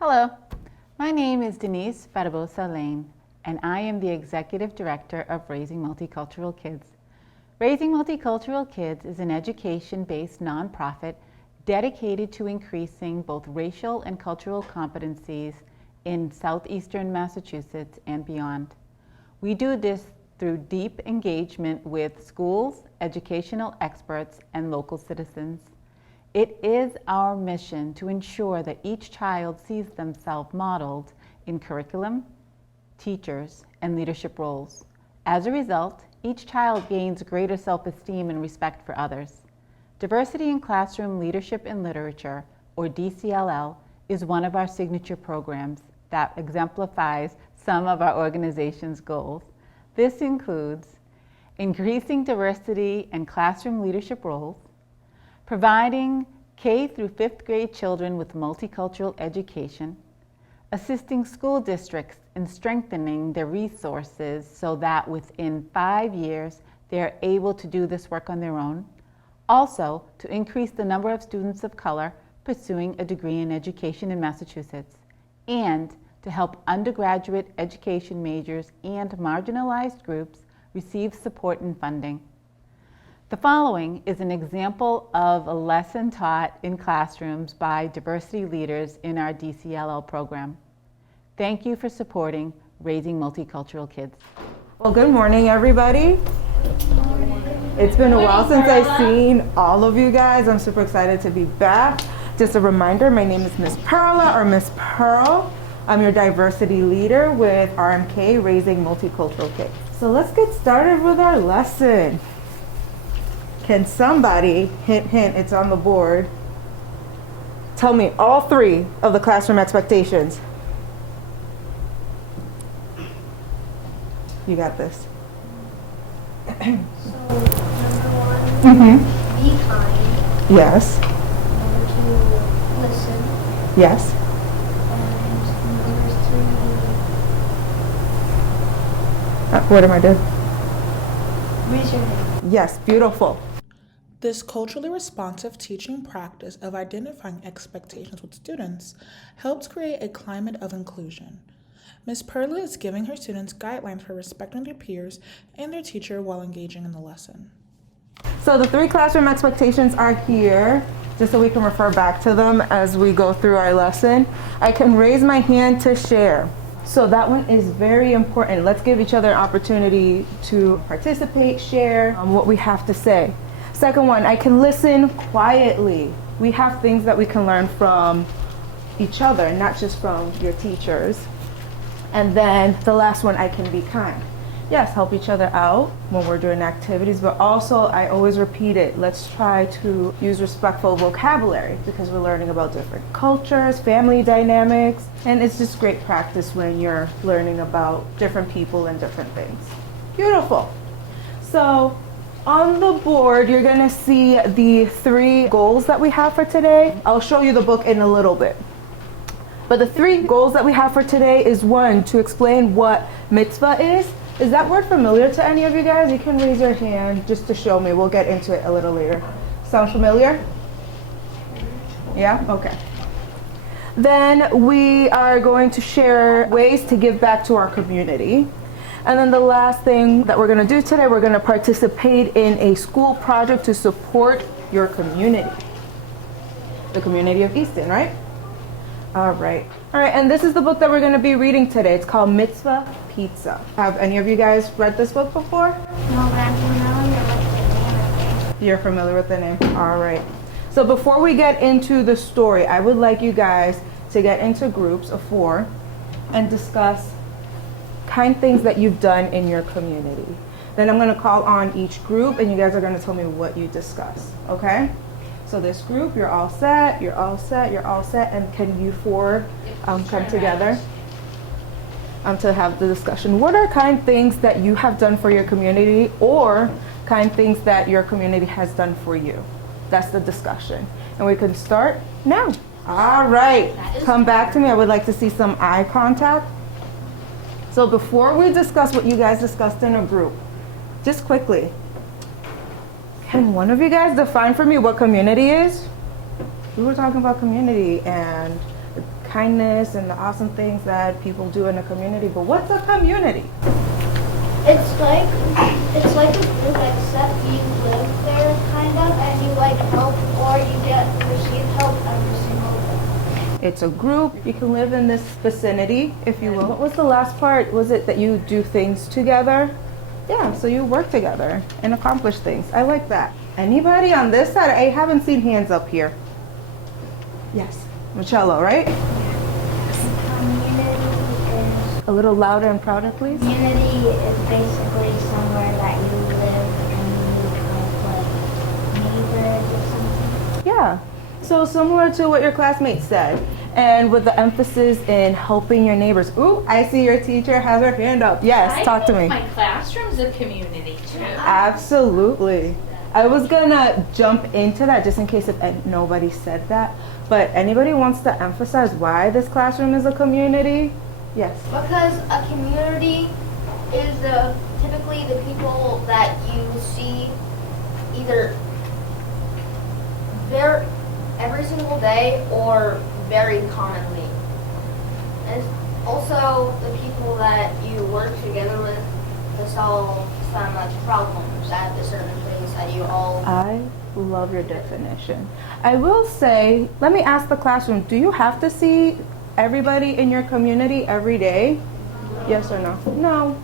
Hello, my name is Denise Farabosa-Lane, and I am the Executive Director of Raising Multicultural Kids. Raising Multicultural Kids is an education-based nonprofit dedicated to increasing both racial and cultural competencies in southeastern Massachusetts and beyond. We do this through deep engagement with schools, educational experts, and local citizens. It is our mission to ensure that each child sees themselves modeled in curriculum, teachers, and leadership roles. As a result, each child gains greater self-esteem and respect for others. Diversity in Classroom Leadership and Literature, or DCLL, is one of our signature programs that exemplifies some of our organization's goals. This includes increasing diversity in classroom leadership roles, providing K through 5th grade children with multicultural education, assisting school districts in strengthening their resources so that within 5 years they are able to do this work on their own, also to increase the number of students of color pursuing a degree in education in Massachusetts, and to help undergraduate education majors and marginalized groups receive support and funding. The following is an example of a lesson taught in classrooms by diversity leaders in our DCLL program. Thank you for supporting Raising Multicultural Kids. Well, good morning, everybody. It's been a while since I've seen all of you guys. I'm super excited to be back. Just a reminder, my name is Miss Perla, or Miss Pearl. I'm your diversity leader with RMK, Raising Multicultural Kids. So let's get started with our lesson. Can somebody, hint, hint, it's on the board, tell me all 3 of the classroom expectations? You got this. So, number 1, be kind. Yes. Number 2, listen. Yes. And number 3, What am I doing? raise your hand. Yes, beautiful. This culturally responsive teaching practice of identifying expectations with students helps create a climate of inclusion. Ms. Perla is giving her students guidelines for respecting their peers and their teacher while engaging in the lesson. So the 3 classroom expectations are here, just so we can refer back to them as we go through our lesson. I can raise my hand to share. So that one is very important. Let's give each other an opportunity to participate, share what we have to say. Second one, I can listen quietly. We have things that we can learn from each other, not just from your teachers. And then the last one, I can be kind. Yes, help each other out when we're doing activities, but also I always repeat it. Let's try to use respectful vocabulary because we're learning about different cultures, family dynamics, and it's just great practice when you're learning about different people and different things. Beautiful. So on the board, you're gonna see the 3 goals that we have for today. I'll show you the book in a little bit. But the 3 goals that we have for today is 1, to explain what mitzvah is. Is that word familiar to any of you guys? You can raise your hand just to show me. We'll get into it a little later. Sound familiar? Yeah? Okay. Then we are going to share ways to give back to our community. And then the last thing that we're going to do today, we're going to participate in a school project to support your community. The community of Easton, right? All right. All right, and this is the book that we're going to be reading today. It's called Mitzvah Pizza. Have any of you guys read this book before? No, but I'm familiar with the name. You're familiar with the name? All right. So before we get into the story, I would like you guys to get into groups of 4 and discuss kind things that you've done in your community. Then I'm going to call on each group, and you guys are going to tell me what you discussed, okay? So this group, you're all set, you're all set, you're all set, and can you 4 come together to have the discussion? What are kind things that you have done for your community, or kind things that your community has done for you? That's the discussion. And we can start now. All right, come back to me. I would like to see some eye contact. So before we discuss what you guys discussed in a group, just quickly, can one of you guys define for me what community is? We were talking about community and kindness and the awesome things that people do in a community. But what's a community? It's like a group except you live there kind of and you like help or you get receive help every single day. It's a group. You can live in this vicinity, if you will. What was the last part? Was it that you do things together? Yeah, so you work together and accomplish things. I like that. Anybody on this side? I haven't seen hands up here. Yes, Michello, right? Community is A little louder and prouder, please. community is basically somewhere that you live and you have like neighbors or something. Yeah, so similar to what your classmates said, and with the emphasis in helping your neighbors. Ooh, I see your teacher has her hand up. Yes, talk to me. I think my classroom's a community too. Absolutely. I was gonna jump into that just in case if nobody said that, but anybody wants to emphasize why this classroom is a community? Yes. Because a community is typically the people that you see either every single day or very commonly. And it's also the people that you work together with to solve some problems at a certain place that you all. I love your definition. I will say, let me ask the classroom, do you have to see everybody in your community every day? Yes or no? No.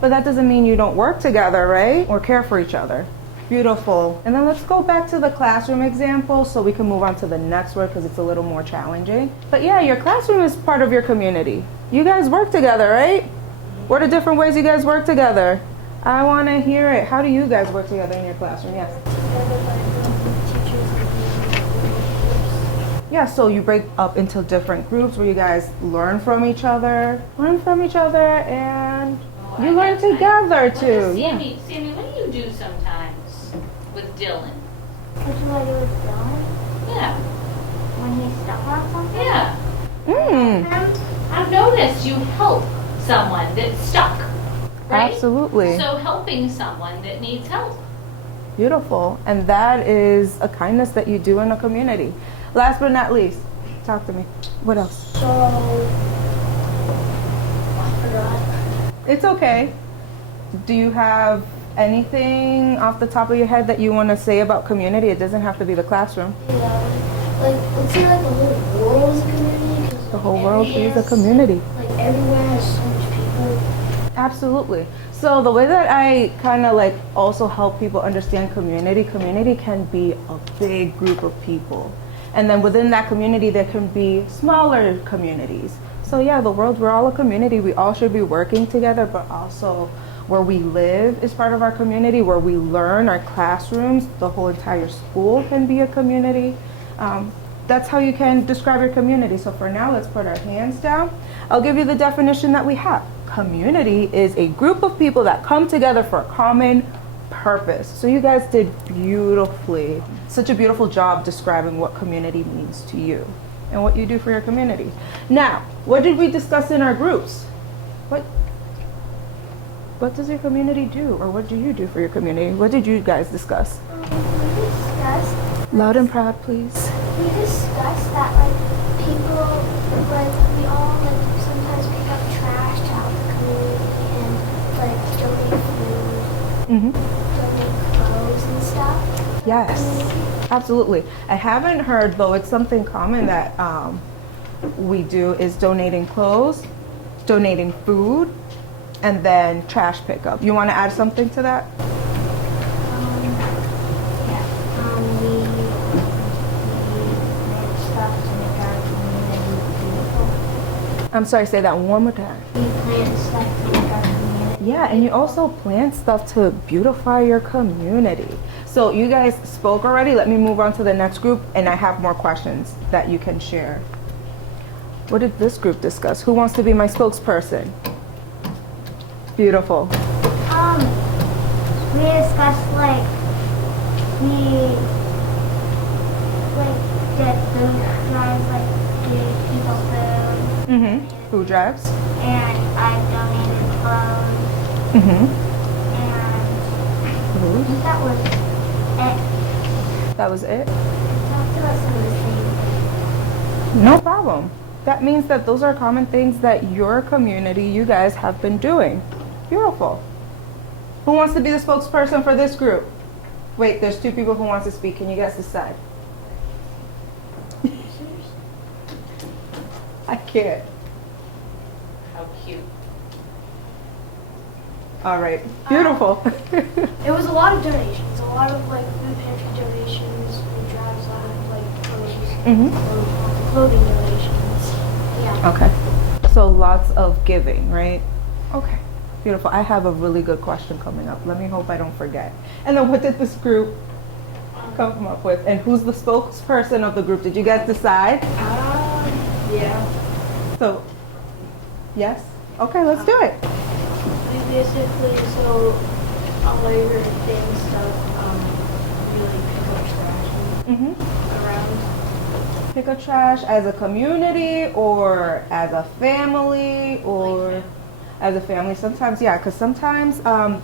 But that doesn't mean you don't work together, right? Or care for each other. Beautiful. And then let's go back to the classroom example so we can move on to the next word because it's a little more challenging. But yeah, your classroom is part of your community. You guys work together, right? What are different ways you guys work together? I want to hear it. How do you guys work together in your classroom? Yes. Yeah, so you break up into different groups where you guys learn from each other, and you learn together too. Yeah. Sammy, what do you do sometimes with Dylan? What do I do with Dylan? Yeah. When he's stuck on something? Yeah. Mm, I've noticed you help someone that's stuck, right? absolutely. So helping someone that needs help. Beautiful. And that is a kindness that you do in a community. Last but not least, talk to me. What else? So, I forgot. It's okay. Do you have anything off the top of your head that you want to say about community? It doesn't have to be the classroom. Yeah, like, let's say like the whole world is a community. 'Cause, The like, whole world every- is a community. Like everywhere has so much people. Absolutely. So the way that I kind of like also help people understand community can be a big group of people. And then within that community, there can be smaller communities. So yeah, the world, we're all a community. We all should be working together, but also where we live is part of our community, where we learn, our classrooms, the whole entire school can be a community. That's how you can describe your community. So for now, let's put our hands down. I'll give you the definition that we have. Community is a group of people that come together for a common purpose. So you guys did beautifully. Such a beautiful job describing what community means to you and what you do for your community. Now, what did we discuss in our groups? What does your community do, or what do you do for your community? What did you guys discuss? We discussed Loud and proud, please. that like people like we all like sometimes pick up trash to help the community and like donate food, Mm-hmm. donate clothes and stuff. Yes, absolutely. I haven't heard, though, it's something common that we do is donating clothes, donating food, and then trash pickup. You want to add something to that? We make stuff to make our community beautiful. I'm sorry, say that one more time. We plant stuff to make our community. Yeah, and you also plant stuff to beautify your community. So you guys spoke already. Let me move on to the next group, and I have more questions that you can share. What did this group discuss? Who wants to be my spokesperson? Beautiful. We discussed like we did food drives, like gave people food, Mm-hmm. Food drives. and I donated clothes, Mm-hmm. and Food. I think that was it. That was it? I talked about some of the things. No problem. That means that those are common things that your community, you guys have been doing. Beautiful. Who wants to be the spokesperson for this group? Wait, there's two people who want to speak. Can you guys decide? I can't. How cute. All right. Beautiful. It was a lot of donations, a lot of like food pantry donations, food drives, a lot of like clothing donations. Yeah. Okay. So lots of giving, right? Okay. Beautiful. I have a really good question coming up. Let me hope I don't forget. And then what did this group come up with? And who's the spokesperson of the group? Did you guys decide? Yeah. So, yes? Okay, let's do it. We basically, so all your things stuff, really pick up trash around. Pick up trash as a community or as a family or as a family. Sometimes, yeah, because sometimes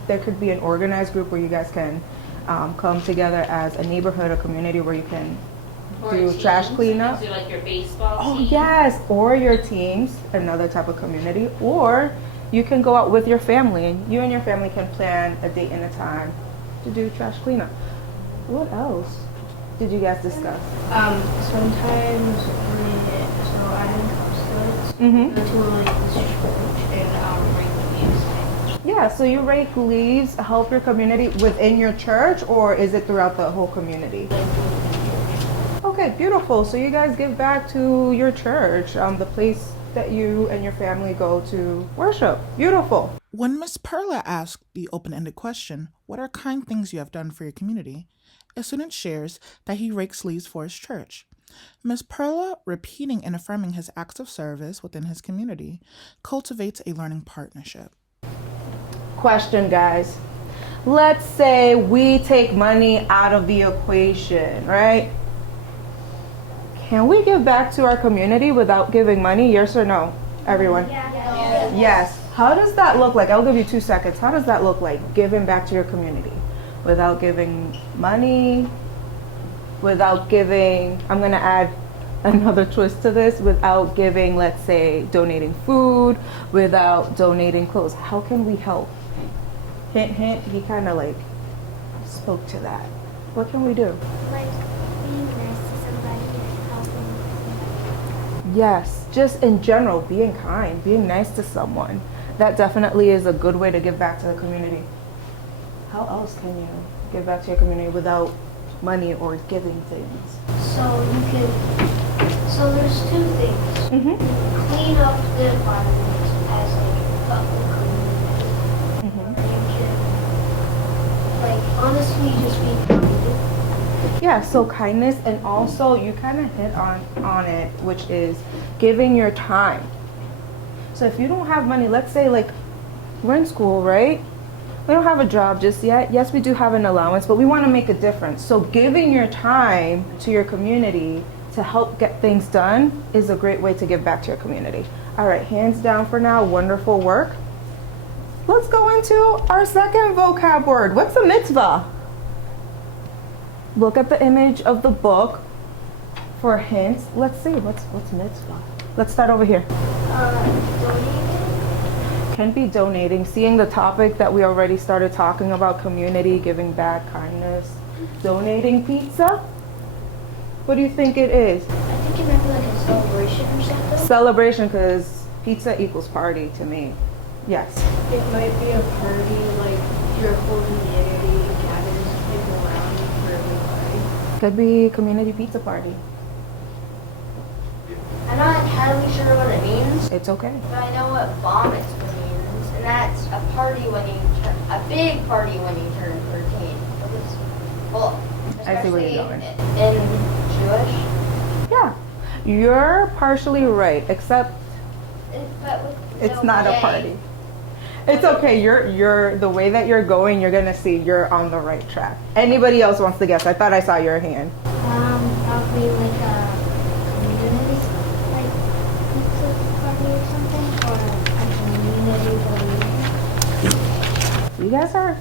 there could be an organized group where you guys can come together as a neighborhood or community where you can do trash cleanup. Do like your baseball Oh, team. yes, or your teams, another type of community, or you can go out with your family and you and your family can plan a date and a time to do trash cleanup. What else did you guys discuss? Sometimes so I have Mm-hmm. to like this church and rake leaves. Yeah, so you rake leaves, help your community within your church, or is it throughout the whole community? Okay, beautiful. So you guys give back to your church, the place that you and your family go to worship. Beautiful. When Miss Perla asked the open-ended question, what are kind things you have done for your community? A student shares that he rakes leaves for his church. Miss Perla, repeating and affirming his acts of service within his community, cultivates a learning partnership. Question, guys. Let's say we take money out of the equation, right? Can we give back to our community without giving money? Yes or no? Everyone? Yes. How does that look like? I'll give you 2 seconds. How does that look like, giving back to your community without giving money, without giving, I'm going to add another twist to this, without giving, let's say, donating food, without donating clothes? How can we help? Hint, hint, he kind of like spoke to that. What can we do? Like being nice to somebody and helping. Yes, just in general, being kind, being nice to someone. That definitely is a good way to give back to the community. How else can you give back to your community without money or giving things? So you can. So there's two things. Clean up the environment as like a community. Or you can, like, honestly, just be kind. Yeah, so kindness, and also you kind of hit on it, which is giving your time. So if you don't have money, let's say like we're in school, right? We don't have a job just yet. Yes, we do have an allowance, but we want to make a difference. So giving your time to your community to help get things done is a great way to give back to your community. All right, hands down for now. Wonderful work. Let's go into our second vocab word. What's a mitzvah? Look at the image of the book for hints. Let's see, what's mitzvah? Let's start over here. Donating. Can be donating, seeing the topic that we already started talking about, community, giving back, kindness. Donating pizza? What do you think it is? I think it might be like a celebration or something. Celebration, because pizza equals party to me. Yes. It might be a party, like your whole community gathers people around for everybody. Could be community pizza party. I'm not entirely sure what it means, It's okay. but I know what bar mitzvah means, and that's a party when you a big party when you turn 13. Because, well, I see where you're especially going. in Jewish. Yeah. You're partially right, except But with it's no not a J. party. It's okay. You're the way that you're going, you're gonna see you're on the right track. Anybody else wants to guess? I thought I saw your hand. Probably like a community, like pizza party or something, or a community party. You guys are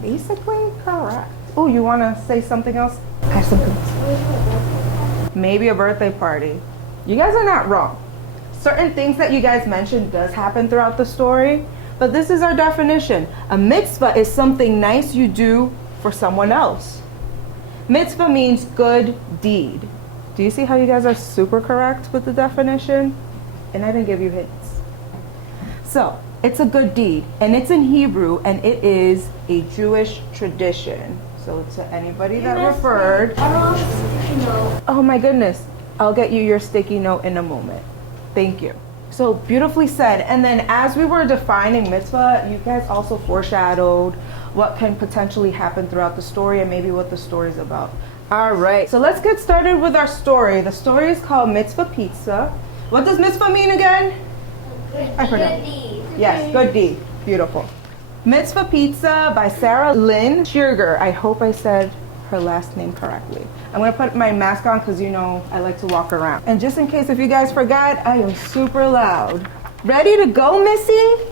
basically correct. Oh, you wanna say something else? I have something else. Maybe a birthday party. You guys are not wrong. certain things that you guys mentioned does happen throughout the story, but this is our definition. A mitzvah is something nice you do for someone else. Mitzvah means good deed. Do you see how you guys are super correct with the definition? And I didn't give you hints. So, it's a good deed, and it's in Hebrew, and it is a Jewish tradition. So to anybody that referred, oh my goodness, I'll get you your sticky note in a moment. Thank you. So beautifully said. And then as we were defining mitzvah, you guys also foreshadowed what can potentially happen throughout the story and maybe what the story is about. All right, so let's get started with our story. The story is called Mitzvah Pizza. What does mitzvah mean again? I forgot. Good deed. Yes, good deed. Beautiful. Mitzvah Pizza by Sarah Lynn Schierger. I hope I said her last name correctly. I'm gonna put my mask on because you know I like to walk around. And just in case if you guys forgot, I am super loud. Ready to go, Missy?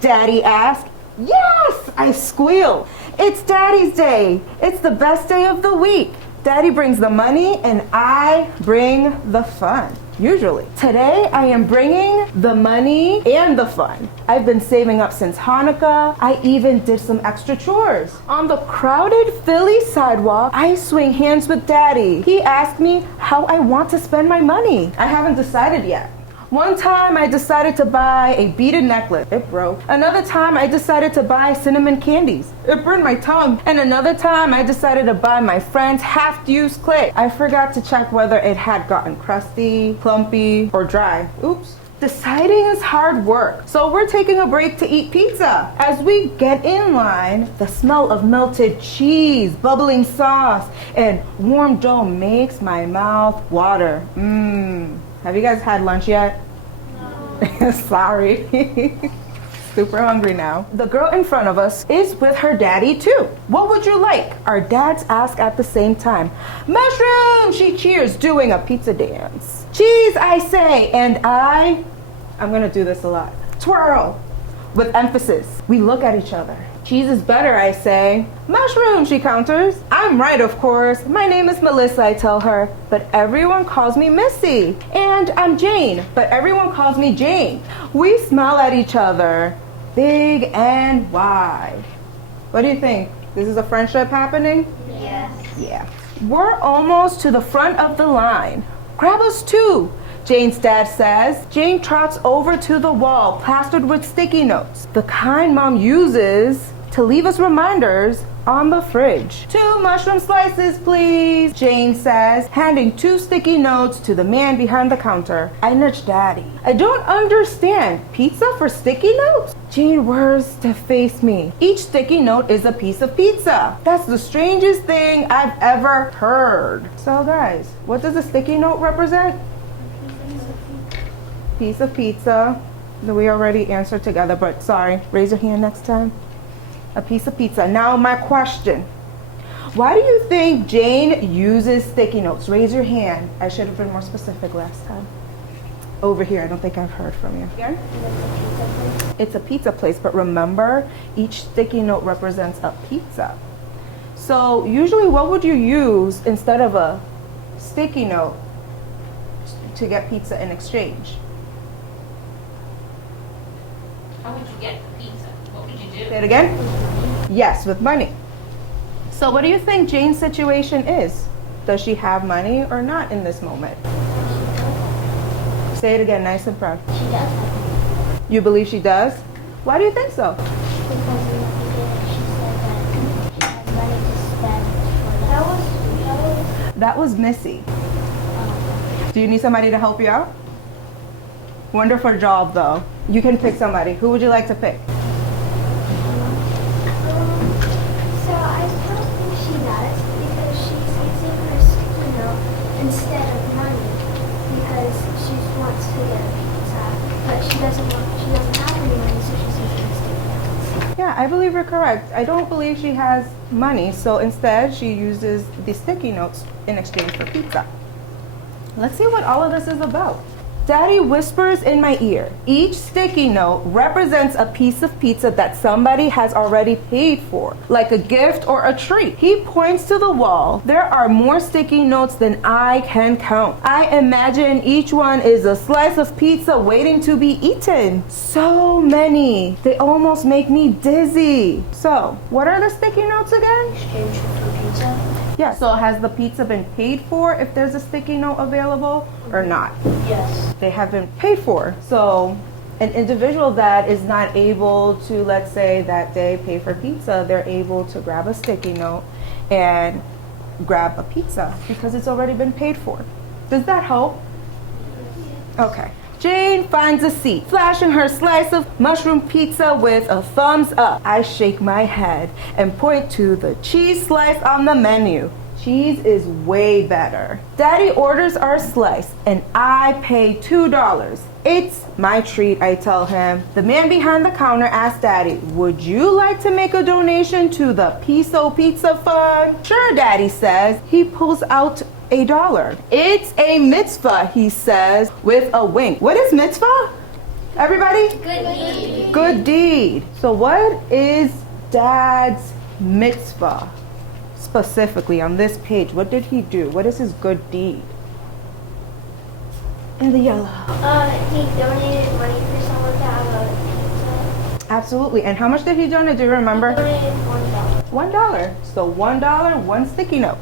Daddy asked. Yes, I squeal. It's Daddy's day. It's the best day of the week. Daddy brings the money and I bring the fun. Usually. Today I am bringing the money and the fun. I've been saving up since Hanukkah. I even did some extra chores. On the crowded Philly sidewalk, I swing hands with Daddy. He asked me how I want to spend my money. I haven't decided yet. One time I decided to buy a beaded necklace. It broke. Another time I decided to buy cinnamon candies. It burned my tongue. And another time I decided to buy my friend's half-used clay. I forgot to check whether it had gotten crusty, clumpy, or dry. Oops. Deciding is hard work, so we're taking a break to eat pizza. As we get in line, the smell of melted cheese, bubbling sauce, and warm dough makes my mouth water. Have you guys had lunch yet? No. Sorry. Super hungry now. The girl in front of us is with her daddy too. What would you like? Our dads ask at the same time. Mushroom, she cheers, doing a pizza dance. Cheese, I say, and I'm gonna do this a lot. Twirl, with emphasis. We look at each other. Cheese is better, I say. Mushroom, she counters. I'm right, of course. My name is Melissa, I tell her, but everyone calls me Missy. And I'm Jane, but everyone calls me Jane. We smile at each other, big and wide. What do you think? This is a friendship happening? Yes. Yeah. We're almost to the front of the line. Grab us too, Jane's dad says. Jane trots over to the wall, plastered with sticky notes, the kind Mom uses to leave us reminders on the fridge. 2 mushroom slices, please, Jane says, handing 2 sticky notes to the man behind the counter. I nudge Daddy. I don't understand. Pizza for sticky notes? Jane whirs to face me. Each sticky note is a piece of pizza. That's the strangest thing I've ever heard. So guys, what does a sticky note represent? Piece of pizza. We already answered together, but sorry, raise your hand next time. A piece of pizza. Now my question. Why do you think Jane uses sticky notes? Raise your hand. I should have been more specific last time. Over here, I don't think I've heard from you. Again? It's a pizza place, but remember, each sticky note represents a pizza. So usually what would you use instead of a sticky note to get pizza in exchange? How would you get the pizza? What would you do? Say it again? Yes, with money. So what do you think Jane's situation is? Does she have money or not in this moment? Say it again, nice and proud. She does have You believe she does? Why do you think so? because in the beginning she said that she has money to spend for That was Missy. Do you need somebody to help you out? Wonderful job though. You can pick somebody. Who would you like to pick? So I don't think she does because she's using her sticky note instead of money because she wants to get a pizza, but she doesn't have any money, so she's using her sticky notes. Yeah, I believe you're correct. I don't believe she has money, so instead she uses the sticky notes in exchange for pizza. Let's see what all of this is about. Daddy whispers in my ear. Each sticky note represents a piece of pizza that somebody has already paid for, like a gift or a treat. He points to the wall. There are more sticky notes than I can count. I imagine each one is a slice of pizza waiting to be eaten. So many. They almost make me dizzy. So, what are the sticky notes again? Exchange for pizza? Yeah, so has the pizza been paid for if there's a sticky note available or not? Yes. They have been paid for. So an individual that is not able to, let's say that they pay for pizza, they're able to grab a sticky note and grab a pizza because it's already been paid for. Does that help? Okay. Jane finds a seat, flashing her slice of mushroom pizza with a thumbs up. I shake my head and point to the cheese slice on the menu. Cheese is way better. Daddy orders our slice and I pay $2. It's my treat, I tell him. The man behind the counter asks Daddy, would you like to make a donation to the Piso Pizza Fund? Sure, Daddy says. He pulls out $1. It's a mitzvah, he says with a wink. What is mitzvah? Everybody? Good deed. Good deed. So what is Dad's mitzvah? Specifically on this page, what did he do? What is his good deed? In the yellow. He donated money for someone to have a pizza. Absolutely. And how much did he donate? Do you remember? He donated $1. $1. So $1, one sticky note.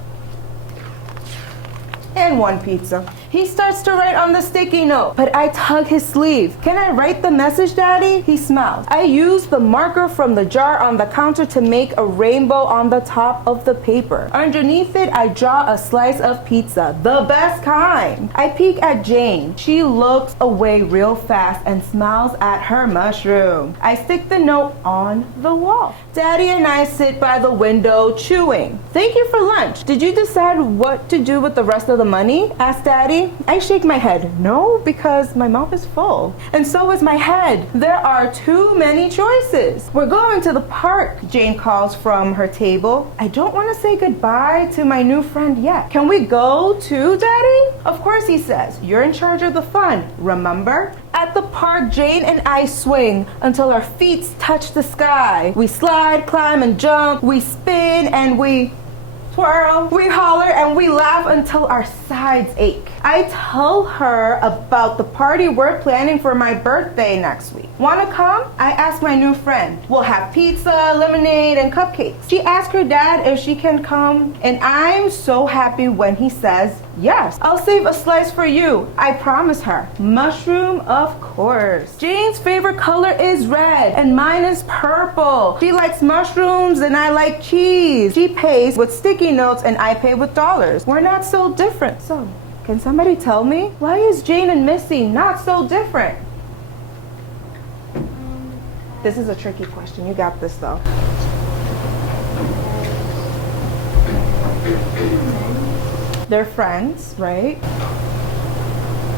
And one pizza. He starts to write on the sticky note, but I tug his sleeve. Can I write the message, Daddy? He smiles. I use the marker from the jar on the counter to make a rainbow on the top of the paper. Underneath it, I draw a slice of pizza, the best kind. I peek at Jane. She looks away real fast and smiles at her mushroom. I stick the note on the wall. Daddy and I sit by the window chewing. Thank you for lunch. Did you decide what to do with the rest of the money? Asked Daddy. I shake my head. No, because my mouth is full. And so is my head. There are too many choices. We're going to the park, Jane calls from her table. I don't want to say goodbye to my new friend yet. Can we go too, Daddy? Of course, he says. You're in charge of the fun, remember? At the park, Jane and I swing until our feet touch the sky. We slide, climb, and jump. We spin and we twirl. We holler and we laugh until our sides ache. I tell her about the party we're planning for my birthday next week. Wanna come? I ask my new friend. We'll have pizza, lemonade, and cupcakes. She asks her dad if she can come, and I'm so happy when he says yes. I'll save a slice for you, I promise her. Mushroom, of course. Jane's favorite color is red, and mine is purple. She likes mushrooms, and I like cheese. She pays with sticky notes, and I pay with dollars. We're not so different. So, can somebody tell me? Why is Jane and Missy not so different? This is a tricky question. You got this, though. They're friends, right?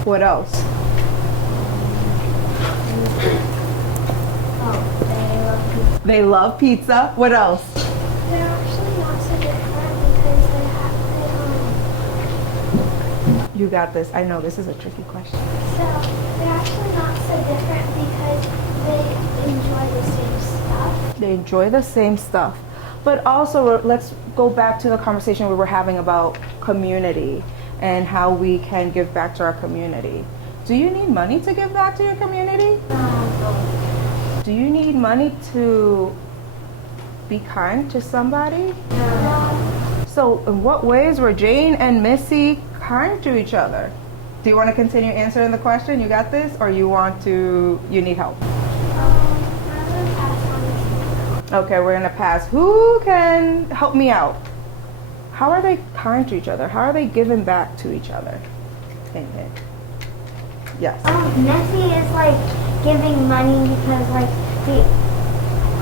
What else? They love pizza. What else? They're actually not so different because they have You got this. I know this is a tricky question. so they're actually not so different because they enjoy the same stuff. They enjoy the same stuff. But also, let's go back to the conversation we were having about community and how we can give back to our community. Do you need money to give back to your community? Do you need money to be kind to somebody? So in what ways were Jane and Missy kind to each other? Do you want to continue answering the question? You got this? Or you need help? Okay, we're gonna pass. Who can help me out? How are they kind to each other? How are they giving back to each other? Yes. Missy is like giving money because like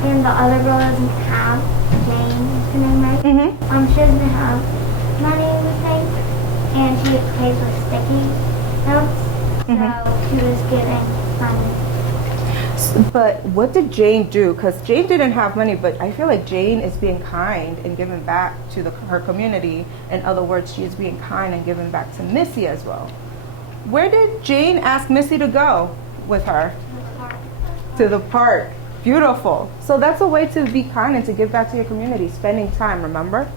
and the other girl doesn't have Jane, is her name, right? Mm-hmm. She doesn't have money, we think, and she pays with sticky notes. So she was giving money. But what did Jane do? Because Jane didn't have money, but I feel like Jane is being kind and giving back to her community. In other words, she is being kind and giving back to Missy as well. Where did Jane ask Missy to go with her? To the park. Beautiful. So that's a way to be kind and to give back to your community, spending time, remember?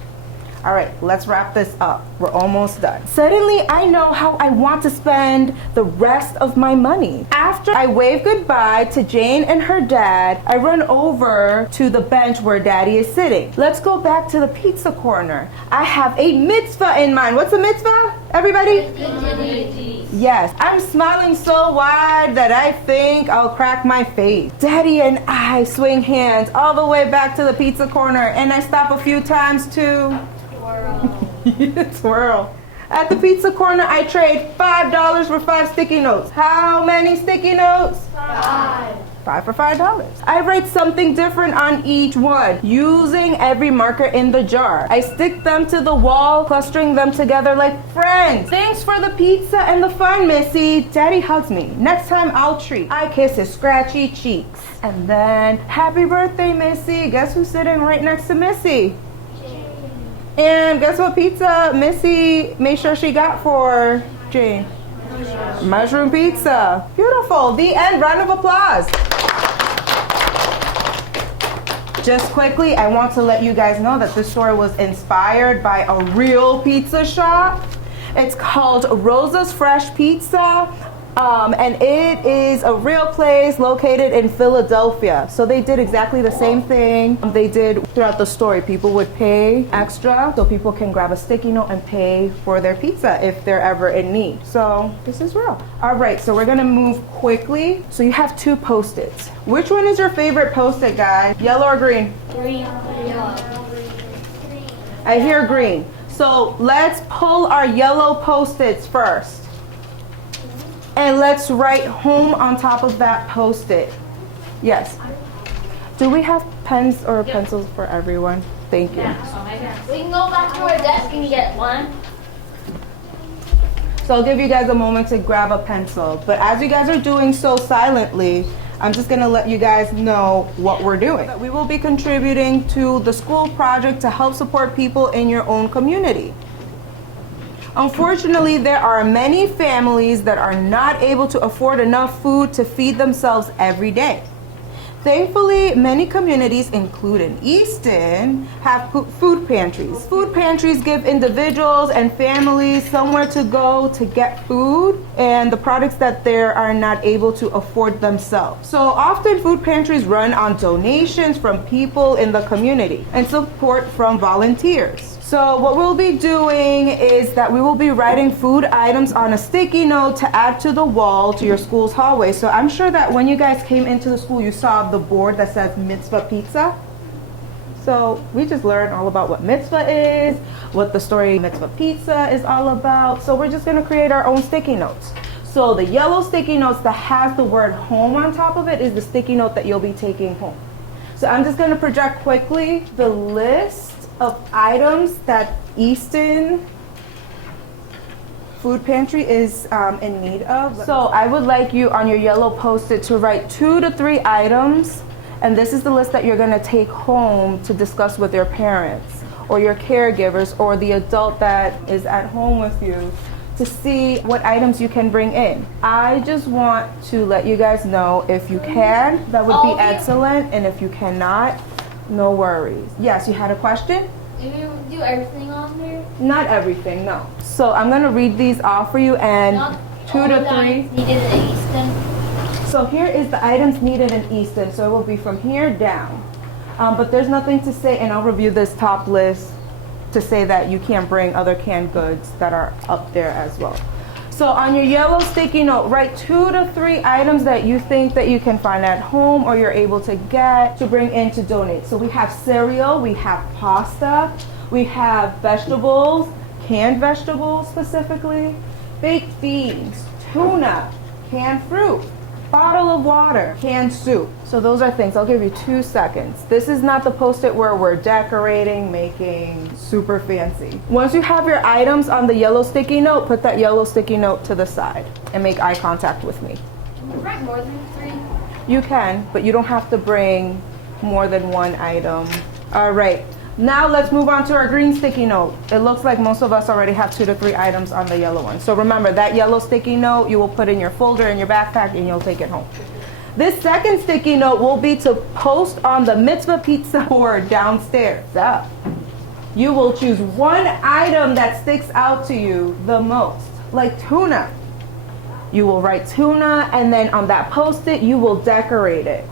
All right, let's wrap this up. We're almost done. Suddenly, I know how I want to spend the rest of my money. After I wave goodbye to Jane and her dad, I run over to the bench where Daddy is sitting. Let's go back to the pizza corner. I have a mitzvah in mind. What's a mitzvah, everybody? Yes, I'm smiling so wide that I think I'll crack my face. Daddy and I swing hands all the way back to the pizza corner, and I stop a few times to twirl. At the pizza corner, I trade $5 for 5 sticky notes. How many sticky notes? 5. 5 for $5. I write something different on each one, using every marker in the jar. I stick them to the wall, clustering them together like friends. Thanks for the pizza and the fun, Missy. Daddy hugs me. Next time I'll treat. I kiss his scratchy cheeks. And then, happy birthday, Missy. Guess who's sitting right next to Missy? And guess what pizza Missy made sure she got for Jane? Mushroom pizza. Beautiful. The end. Round of applause. Just quickly, I want to let you guys know that this story was inspired by a real pizza shop. It's called Rosa's Fresh Pizza. And it is a real place located in Philadelphia. So they did exactly the same thing they did throughout the story. People would pay extra so people can grab a sticky note and pay for their pizza if they're ever in need. So this is real. All right, so we're gonna move quickly. So you have 2 Post-its. Which one is your favorite Post-it, guys? Yellow or green? Green. I hear green. So let's pull our yellow Post-its first. And let's write home on top of that Post-it. Yes. Do we have pens or pencils for everyone? Thank you. We can go back to our desk and get one. So I'll give you guys a moment to grab a pencil. But as you guys are doing so silently, I'm just gonna let you guys know what we're doing. We will be contributing to the school project to help support people in your own community. Unfortunately, there are many families that are not able to afford enough food to feed themselves every day. Thankfully, many communities, including Easton, have food pantries. Food pantries give individuals and families somewhere to go to get food and the products that they are not able to afford themselves. So often food pantries run on donations from people in the community and support from volunteers. So what we'll be doing is that we will be writing food items on a sticky note to add to the wall to your school's hallway. So I'm sure that when you guys came into the school, you saw the board that says Mitzvah Pizza. So we just learned all about what mitzvah is, what the story Mitzvah Pizza is all about. So we're just gonna create our own sticky notes. So the yellow sticky notes that has the word home on top of it is the sticky note that you'll be taking home. So I'm just gonna project quickly the list of items that Easton Food Pantry is in need of. So I would like you on your yellow Post-it to write 2 to 3 items, and this is the list that you're gonna take home to discuss with your parents or your caregivers or the adult that is at home with you to see what items you can bring in. I just want to let you guys know if you can, that would be excellent, and if you cannot, no worries. Yes, you had a question? Do you do everything on there? Not everything, no. So I'm gonna read these off for you and Not 2 to 3. needed in Easton. So here is the items needed in Easton. So it will be from here down. But there's nothing to say, and I'll review this top list to say that you can't bring other canned goods that are up there as well. So on your yellow sticky note, write 2 to 3 items that you think that you can find at home or you're able to get to bring in to donate. So we have cereal, we have pasta, we have vegetables, canned vegetables specifically, baked beans, tuna, canned fruit, bottle of water, canned soup. So those are things. I'll give you 2 seconds. This is not the Post-it where we're decorating, making super fancy. Once you have your items on the yellow sticky note, put that yellow sticky note to the side and make eye contact with me. Can you write more than 3? You can, but you don't have to bring more than 1 item. All right. Now let's move on to our green sticky note. It looks like most of us already have 2 to 3 items on the yellow one. So remember, that yellow sticky note you will put in your folder in your backpack and you'll take it home. This second sticky note will be to post on the Mitzvah Pizza board downstairs. So you will choose one item that sticks out to you the most, like tuna. You will write tuna, and then on that post-it, you will decorate it.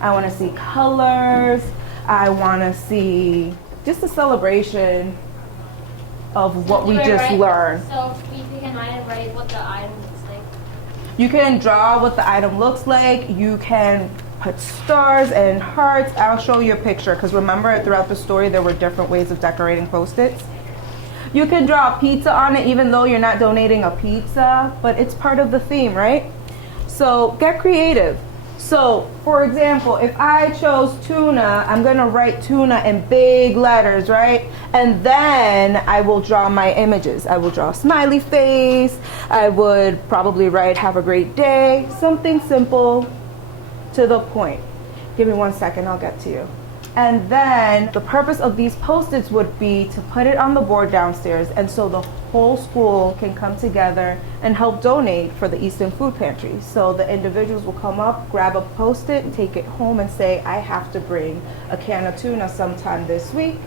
I want to see colors. I want to see just a celebration of what we just learned. So if we pick an item, write what the item looks like. You can draw what the item looks like. You can put stars and hearts. I'll show you a picture, because remember, throughout the story, there were different ways of decorating Post-its. You can draw a pizza on it, even though you're not donating a pizza, but it's part of the theme, right? So get creative. So, for example, if I chose tuna, I'm gonna write tuna in big letters, right? And then I will draw my images. I will draw a smiley face. I would probably write "have a great day," something simple to the point. Give me 1 second, I'll get to you. And then the purpose of these Post-its would be to put it on the board downstairs, and so the whole school can come together and help donate for the Easton Food Pantry. So the individuals will come up, grab a Post-it, take it home and say, I have to bring a can of tuna sometime this week.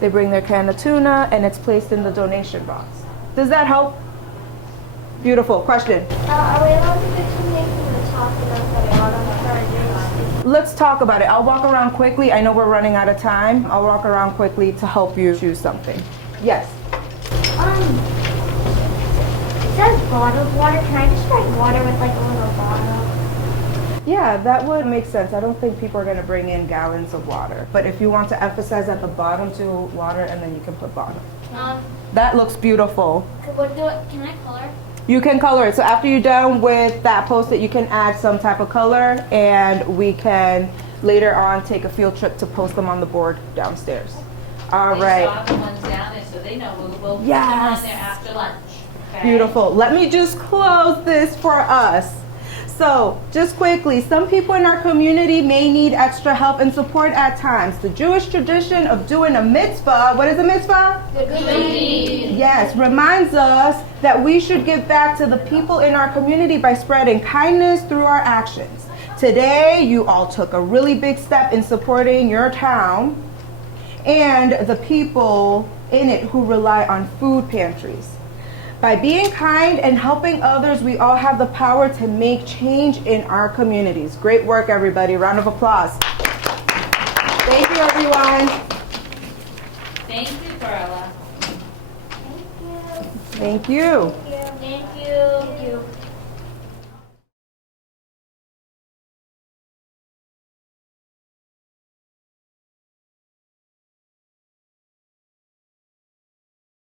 They bring their can of tuna and it's placed in the donation box. Does that help? Beautiful. Question? Are we allowed to pick something from the top and then put it on the current day? Let's talk about it. I'll walk around quickly. I know we're running out of time. I'll walk around quickly to help you choose something. Yes? It says bottled water. Can I just write water with like a little bottle? Yeah, that would make sense. I don't think people are going to bring in gallons of water. But if you want to emphasize at the bottom to water, and then you can put bottle. That looks beautiful. Can I color? You can color it. So after you're done with that Post-it, you can add some type of color, and we can later on take a field trip to post them on the board downstairs. All right. Saw the ones down there, so they know we'll put Yes. them on there after lunch. Okay? Beautiful. Let me just close this for us. So, just quickly, some people in our community may need extra help and support at times. The Jewish tradition of doing a mitzvah, what is a mitzvah? Yes, reminds us that we should give back to the people in our community by spreading kindness through our actions. Today, you all took a really big step in supporting your town and the people in it who rely on food pantries. By being kind and helping others, we all have the power to make change in our communities. Great work, everybody. Round of applause. Thank you, everyone. Thank you, Carla. Thank you. Thank you.